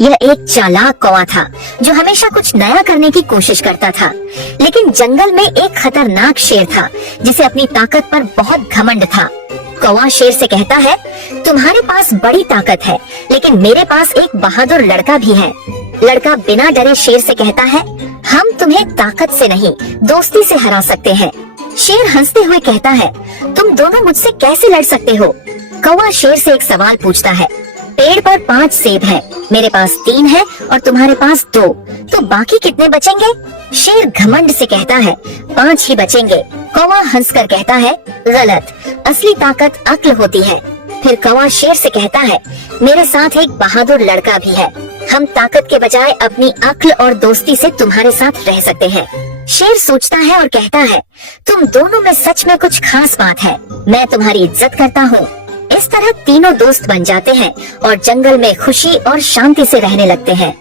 यह एक चालाक कौवा था जो हमेशा कुछ नया करने की कोशिश करता था। लेकिन जंगल में एक खतरनाक शेर था जिसे अपनी ताकत पर बहुत घमंड था। कौवा शेर से कहता है, तुम्हारे पास बड़ी ताकत है, लेकिन मेरे पास एक बहादुर लड़का भी है। लड़का बिना डरे शेर से कहता है, हम तुम्हें ताकत से नहीं, दोस्ती से हरा सकते हैं। शेर हंसते हुए कहता है, तुम दोनों मुझसे कैसे लड़ सकते हो? कौवा शेर से एक सवाल पूछता है, पेड़ पर 5 सेब हैं, मेरे पास 3 है और तुम्हारे पास 2, तो बाकी कितने बचेंगे? शेर घमंड से कहता है, 5 ही बचेंगे। कौवा हंसकर कहता है, गलत, असली ताकत अक्ल होती है। फिर कौवा शेर से कहता है, मेरे साथ एक बहादुर लड़का भी है, हम ताकत के बजाय अपनी अक्ल और दोस्ती से तुम्हारे साथ रह सकते हैं। शेर सोचता है और कहता है, तुम दोनों में सच में कुछ खास बात है, मैं तुम्हारी इज्जत करता हूँ। इस तरह तीनों दोस्त बन जाते हैं और जंगल में खुशी और शांति से रहने लगते हैं।